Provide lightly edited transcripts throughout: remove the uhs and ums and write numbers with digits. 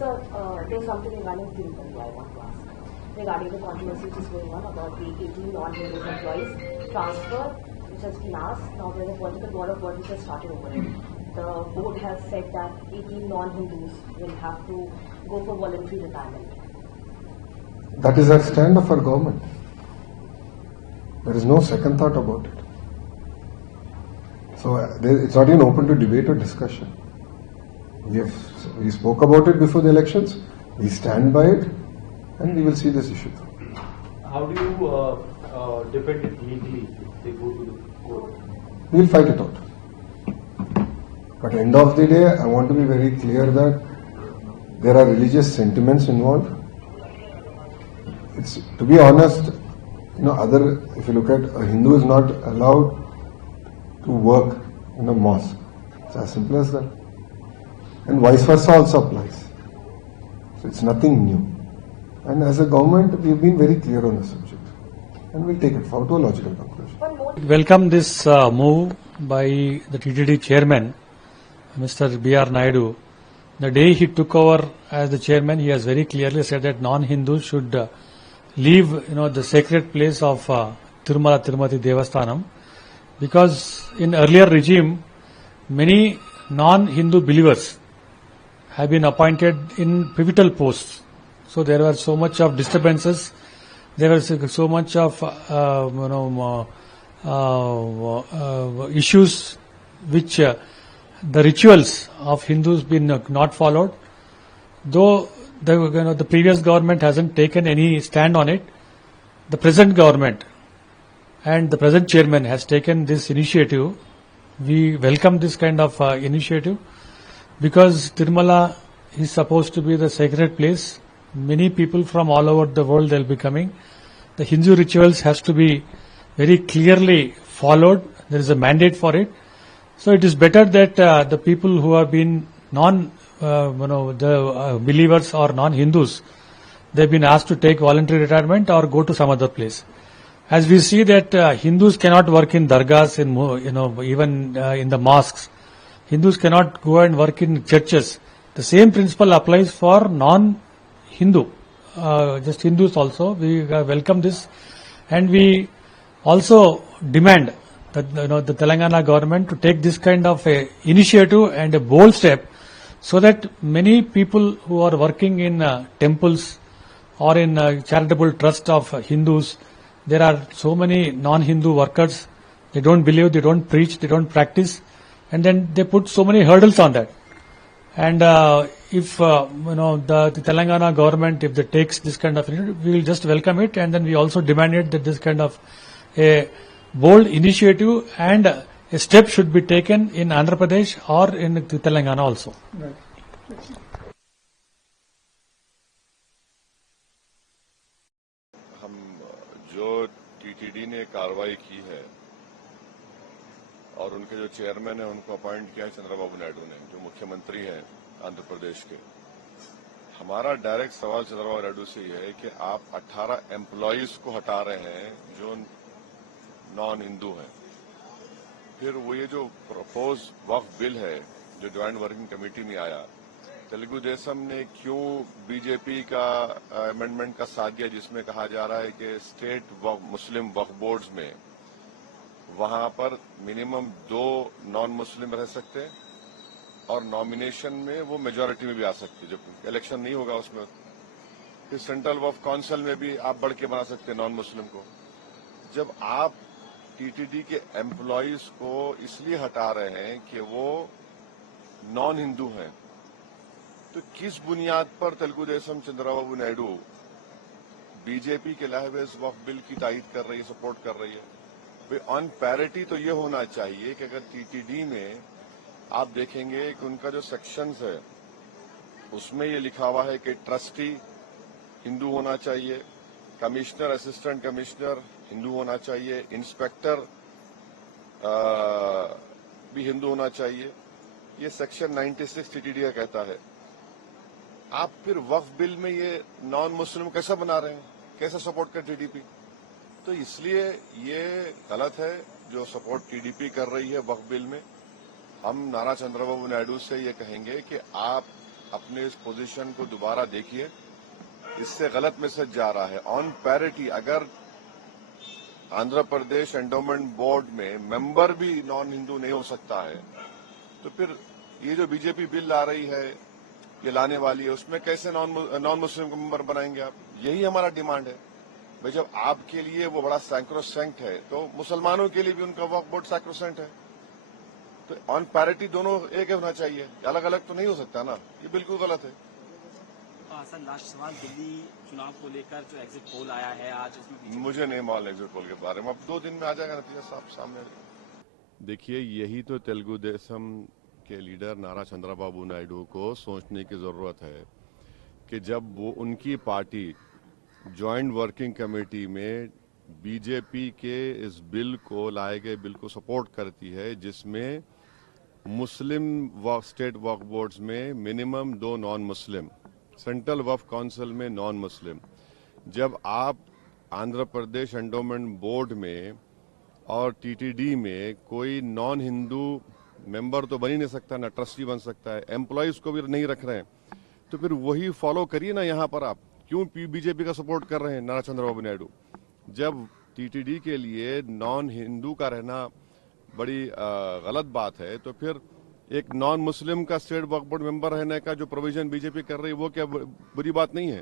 Sir, there's something regarding Tirupati I want to ask. Regarding the controversy which is going on about the 18 non-Hindu employees transfer, which has been asked. Now there's a political war of words which has started over it. The board has said that 18 non-Hindus will have to go for voluntary retirement. That is our stand of our government. There is no second thought about it. So it's not even open to debate or discussion. We spoke about it before the elections. We stand by it, and we will see this issue through. How do you defend it legally if they go to the court? We will fight it out. But end of the day, I want to be very clear that there are religious sentiments involved. It's, to be honest, if you look at a Hindu is not allowed to work in a mosque. It's as simple as that. And vice versa also applies. So it's nothing new. And as a government, we've been very clear on the subject. And we'll take it forward to a logical conclusion. Welcome this move by the TTD chairman, Mr. B.R. Naidu. The day he took over as the chairman, he has very clearly said that non-Hindus should leave, the sacred place of Tirumala Tirupati Devasthanam, because in earlier regime, many non-Hindu believers have been appointed in pivotal posts. So there were so much of disturbances, there was so much of issues which the rituals of Hindus been not followed. Though the previous government hasn't taken any stand on it, the present government and the present chairman has taken this initiative. We welcome this kind of initiative, because Tirumala is supposed to be the sacred place. Many people from all over the world they'll be coming. The Hindu rituals has to be very clearly followed. There is a mandate for it. So it is better that the people who have been believers or non-Hindus, they've been asked to take voluntary retirement or go to some other place. As we see that Hindus cannot work in dargahs, even in the mosques. Hindus cannot go and work in churches. The same principle applies for non-Hindu, just Hindus also. We welcome this, and we also demand that the Telangana government to take this kind of a initiative and a bold step, so that many people who are working in temples or in charitable trust of Hindus, there are so many non-Hindu workers. They don't believe, they don't preach, they don't practice, and then they put so many hurdles on that. And if the Telangana government, if they takes this kind of initiative, we will just welcome it, and then we also demanded that this kind of a bold initiative and a step should be taken in Andhra Pradesh or in Telangana also. Right. हम जो टीटीडी ने कार्रवाई की है और उनके जो चेयरमैन है उनको अपॉइंट किया है चंद्रबाबू नायडू ने, जो मुख्यमंत्री हैं आंध्र प्रदेश के। हमारा डायरेक्ट सवाल चंद्रबाबू नायडू से यह है कि आप 18 एम्प्लॉइज को हटा रहे हैं जो नॉन हिंदू हैं। फिर वो ये जो प्रपोज वक्फ बिल है जो ज्वाइंट वर्किंग कमेटी में आया, तेलुगु देशम ने क्यों बीजेपी का अमेंडमेंट का साथ दिया, जिसमें कहा जा रहा है कि स्टेट मुस्लिम वक्फ बोर्ड्स में वहां पर मिनिमम 2 नॉन मुस्लिम रह सकते हैं और नॉमिनेशन में वो मेजोरिटी में भी आ सकते हैं, जब इलेक्शन नहीं होगा उसमें। फिर सेंट्रल वक्फ काउंसिल में भी आप बढ़ के बना सकते हैं नॉन मुस्लिम को। जब आप टीटीडी के एम्प्लॉइज को इसलिए हटा रहे हैं कि वो नॉन हिंदू हैं, तो किस बुनियाद पर तेलुगु देशम चंद्रबाबू नायडू बीजेपी के लाए हुए इस वक्फ बिल की तायीद कर रही है, सपोर्ट कर रही है? भाई ऑन पैरिटी तो ये होना चाहिए कि अगर टीटीडी में आप देखेंगे कि उनका जो सेक्शंस है उसमें ये लिखा हुआ है कि ट्रस्टी हिंदू होना चाहिए, कमिश्नर, असिस्टेंट कमिश्नर हिंदू होना चाहिए, इंस्पेक्टर भी हिंदू होना चाहिए। ये सेक्शन 96 टीटीडी का कहता है। आप फिर वक्फ बिल में ये नॉन मुस्लिम कैसा बना रहे हैं, कैसे सपोर्ट कर टीडीपी? तो इसलिए ये गलत है जो सपोर्ट टीडीपी कर रही है वक्फ बिल में। हम नारा चंद्रबाबू नायडू से ये कहेंगे कि आप अपने इस पोजीशन को दोबारा देखिए, इससे गलत मैसेज जा रहा है। ऑन पैरिटी अगर आंध्र प्रदेश एंडोमेंट बोर्ड में मेंबर भी नॉन हिंदू नहीं हो सकता है, तो फिर ये जो बीजेपी बिल ला रही है, ये लाने वाली है, उसमें कैसे नॉन मुस्लिम को मेंबर बनाएंगे आप? यही हमारा डिमांड है भाई। जब आपके लिए वो बड़ा सैक्रोसेंट है, तो मुसलमानों के लिए भी उनका वक्फ बोर्ड सैक्रोसेंट है। तो ऑन पैरिटी दोनों एक होना चाहिए, अलग अलग तो नहीं हो सकता ना, ये बिल्कुल गलत है। सर लास्ट सवाल, दिल्ली चुनाव को लेकर जो एग्जिट पोल आया है आज, उसमें मुझे नहीं मालूम एग्जिट पोल के बारे में, अब 2 दिन में आ जाएगा नतीजा साफ सामने। देखिए, यही तो तेलुगु देशम के लीडर नारा चंद्रबाबू नायडू को सोचने की जरूरत है कि जब वो उनकी पार्टी ज्वाइंट वर्किंग कमेटी में बीजेपी के इस बिल को, लाए गए बिल को सपोर्ट करती है, जिसमें मुस्लिम स्टेट वक्फ बोर्ड्स में मिनिमम 2 नॉन मुस्लिम, सेंट्रल वक्फ काउंसिल में नॉन मुस्लिम, जब आप आंध्र प्रदेश एंडोमेंट बोर्ड में और टीटीडी में कोई नॉन हिंदू मेंबर तो बन ही नहीं सकता, ना ट्रस्टी बन सकता है, एम्प्लॉइज को भी नहीं रख रहे हैं, तो फिर वही फॉलो करिए ना। यहाँ पर आप क्यों बीजेपी का सपोर्ट कर रहे हैं नारा चंद्रबाबू नायडू? जब टीटीडी के लिए नॉन हिंदू का रहना बड़ी गलत बात है, तो फिर एक नॉन मुस्लिम का स्टेट वक्फ बोर्ड मेंबर रहने का जो प्रोविजन बीजेपी कर रही है, वो क्या बुरी बात नहीं है?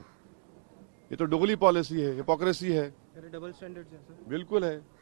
ये तो डुगली पॉलिसी है, हिपोक्रेसी है, डबल स्टैंडर्ड जैसा बिल्कुल है।